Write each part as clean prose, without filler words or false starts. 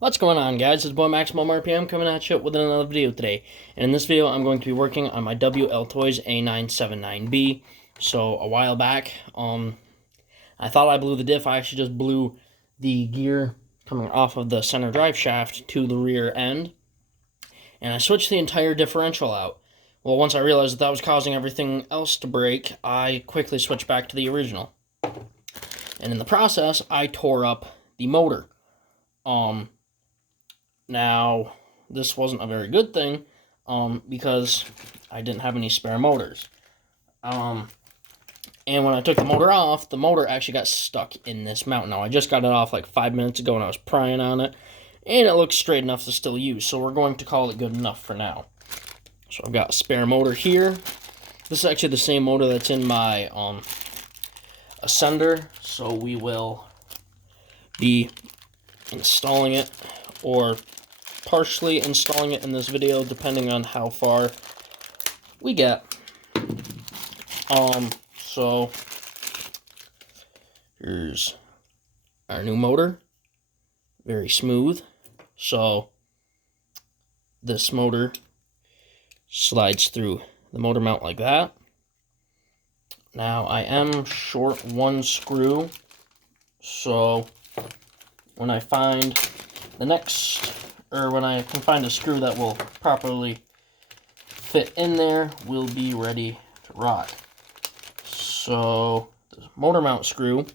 What's going on, guys? It's boy Maximum RPM coming at you with another video today. And in this video, I'm going to be working on my WL Toys A979B. So, a while back, I thought I blew the diff. I actually just blew the gear coming off of the center drive shaft to the rear end. And I switched the entire differential out. Well, once I realized that was causing everything else to break, I quickly switched back to the original. And in the process, I tore up the motor. Now, this wasn't a very good thing, because I didn't have any spare motors. And when I took the motor off, the motor actually got stuck in this mount. Now, I just got it off like 5 minutes ago and I was prying on it, and it looks straight enough to still use, so we're going to call it good enough for now. So I've got a spare motor here. This is actually the same motor that's in my Ascender, so we will be installing it, or partially installing it in this video, depending on how far we get. So here's our new motor. Very smooth. So this motor slides through the motor mount like that. Now I am short one screw, so when I find the next, or when I can find a screw that will properly fit in there, we'll be ready to rock. So the motor mount screw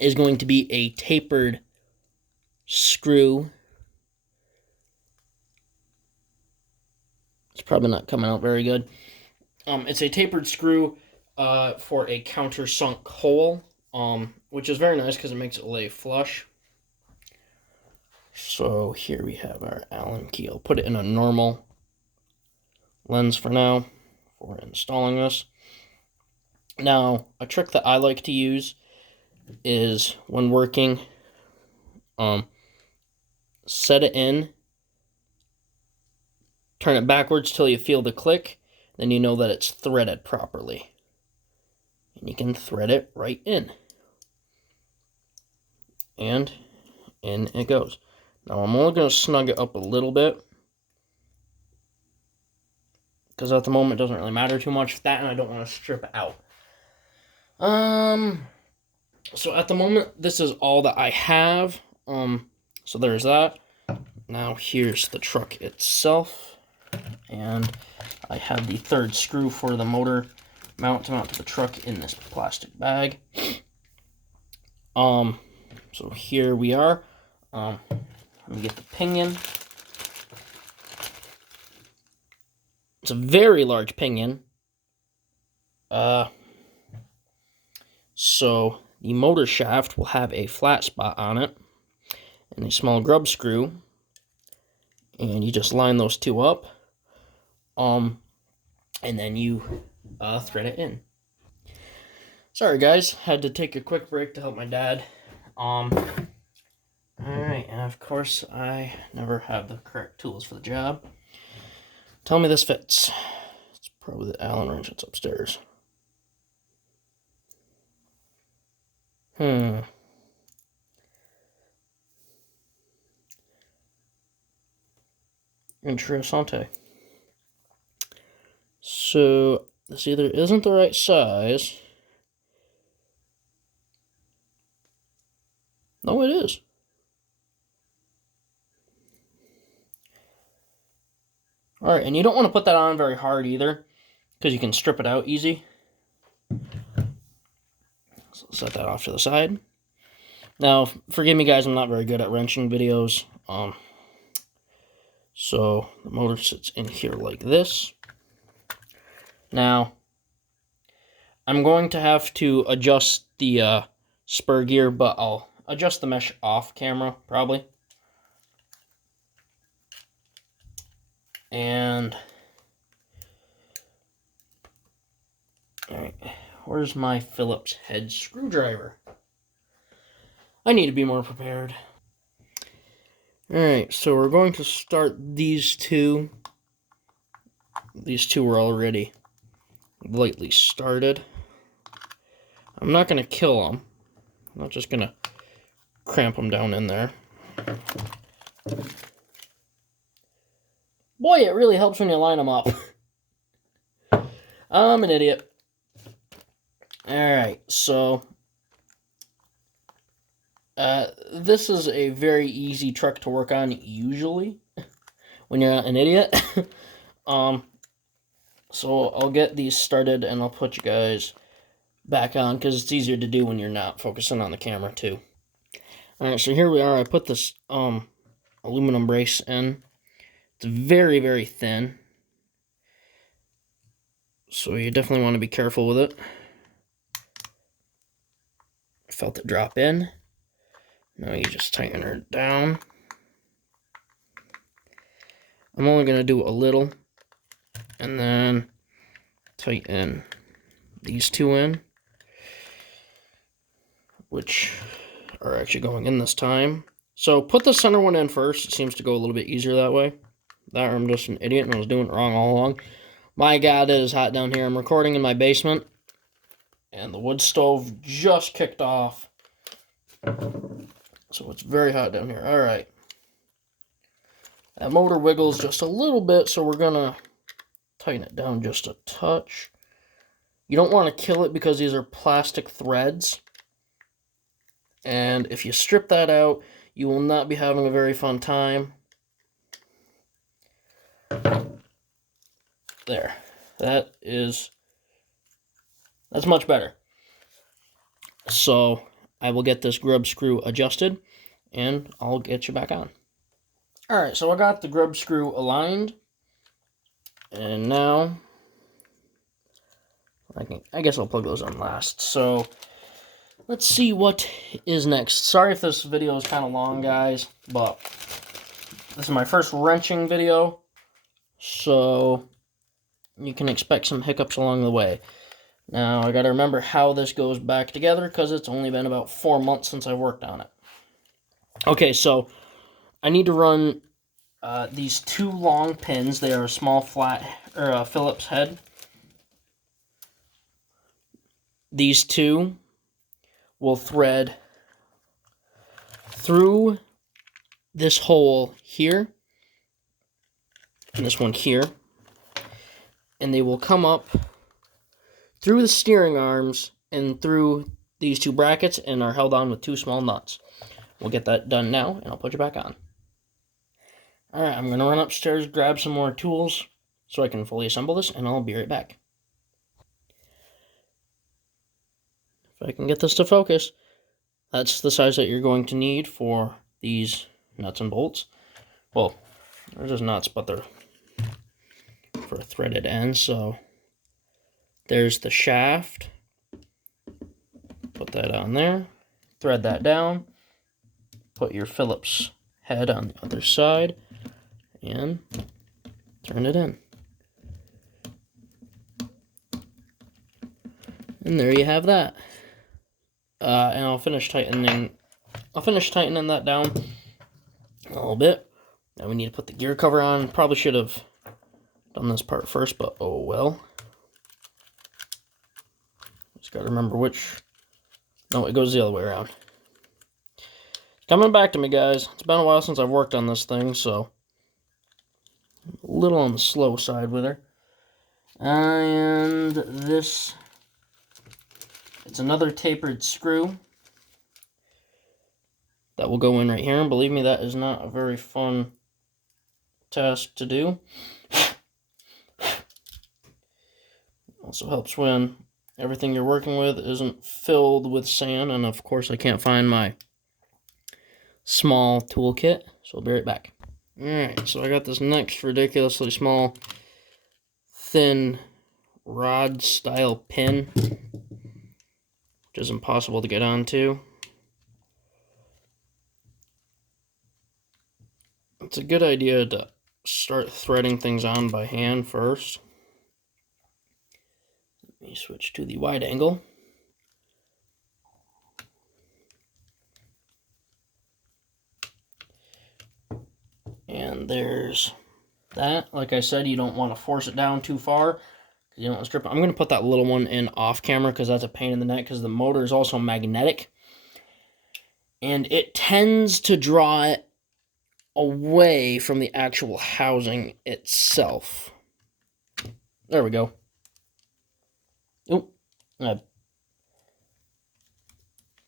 is going to be a tapered screw. It's probably not coming out very good. It's a tapered screw for a countersunk hole, which is very nice because it makes it lay flush. So here we have our Allen key. I'll put it in a normal lens for now for installing this. Now, a trick that I like to use is when working, set it in, turn it backwards till you feel the click, then you know that it's threaded properly. And you can thread it right in. And in it goes. Now I'm only going to snug it up a little bit, because at the moment it doesn't really matter too much. That, and I don't want to strip it out. So at the moment, this is all that I have. So there's that. Now here's the truck itself. And I have the third screw for the motor mount to the truck in this plastic bag. So here we are. Let me get the pinion. It's a very large pinion. So the motor shaft will have a flat spot on it and a small grub screw. And you just line those two up. And then you thread it in. Sorry guys, had to take a quick break to help my dad. Alright, and of course I never have the correct tools for the job. Tell me this fits. It's probably the Allen wrench that's upstairs. Interessante. So, this either isn't the right size. No, it is. Alright, and you don't want to put that on very hard either, because you can strip it out easy. So set that off to the side. Now, forgive me guys, I'm not very good at wrenching videos. So the motor sits in here like this. Now, I'm going to have to adjust the spur gear, but I'll adjust the mesh off camera, probably. And, alright, where's my Phillips head screwdriver? I need to be more prepared. Alright, so we're going to start these two. These two were already lightly started. I'm not going to kill them. I'm not just going to cramp them down in there. Boy, it really helps when you line them up. I'm an idiot. Alright, so this is a very easy truck to work on usually when you're not an idiot. So I'll get these started and I'll put you guys back on because it's easier to do when you're not focusing on the camera too. Alright, so here we are. I put this aluminum brace in. It's very, very thin, so you definitely want to be careful with it. I felt it drop in. Now you just tighten her down. I'm only going to do a little, and then tighten these two in, which are actually going in this time. So put the center one in first. It seems to go a little bit easier that way. That, or I'm just an idiot and I was doing it wrong all along. My God, it is hot down here. I'm recording in my basement, and the wood stove just kicked off. So it's very hot down here. Alright. That motor wiggles just a little bit, so we're going to tighten it down just a touch. You don't want to kill it because these are plastic threads. And if you strip that out, you will not be having a very fun time. There. That's much better. So I will get this grub screw adjusted, and I'll get you back on. Alright, so I got the grub screw aligned, and now I guess I'll plug those on last. So let's see what is next. Sorry if this video is kind of long, guys, but this is my first wrenching video, so you can expect some hiccups along the way. Now, I got to remember how this goes back together because it's only been about 4 months since I worked on it. Okay, so I need to run these two long pins. They are a small flat or Phillips head. These two will thread through this hole here and this one here, and they will come up through the steering arms and through these two brackets and are held on with two small nuts. We'll get that done now, and I'll put you back on. Alright, I'm going to run upstairs, grab some more tools so I can fully assemble this, and I'll be right back. If I can get this to focus, that's the size that you're going to need for these nuts and bolts. Well, they're just nuts, but they're for a threaded end, so there's the shaft. Put that on there, thread that down, put your Phillips head on the other side, and turn it in. And there you have that. And I'll finish tightening that down a little bit. Now we need to put the gear cover on. Probably should have done this part first, but oh well. Just gotta remember which. No, it goes the other way around. It's coming back to me, guys. It's been a while since I've worked on this thing, so a little on the slow side with her. And this, it's another tapered screw that will go in right here. And believe me, that is not a very fun task to do. Also helps when everything you're working with isn't filled with sand, and of course I can't find my small toolkit, so I'll be right back. Alright, so I got this next ridiculously small, thin rod style pin, which is impossible to get onto. It's a good idea to start threading things on by hand first. Let me switch to the wide angle. And there's that. Like I said, you don't want to force it down too far, because you don't want to strip it. I'm going to put that little one in off camera because that's a pain in the neck, because the motor is also magnetic. And it tends to draw it away from the actual housing itself. There we go. Oh, I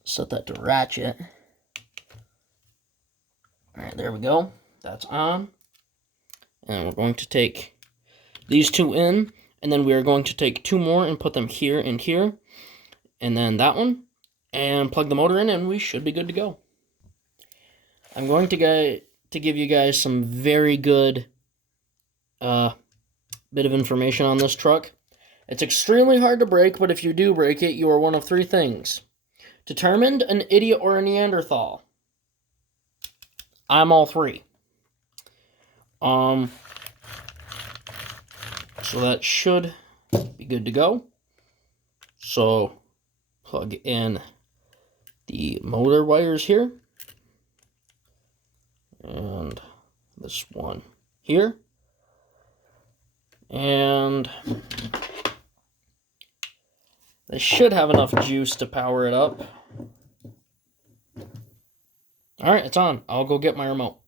set that to ratchet. All right, there we go. That's on. And we're going to take these two in, and then we are going to take two more and put them here and here, and then that one, and plug the motor in, and we should be good to go. I'm going to give you guys some very good bit of information on this truck. It's extremely hard to break, but if you do break it, you are one of three things: determined, an idiot, or a Neanderthal. I'm all three. So that should be good to go. So plug in the motor wires here, and this one here, and they should have enough juice to power it up. All right, it's on. I'll go get my remote.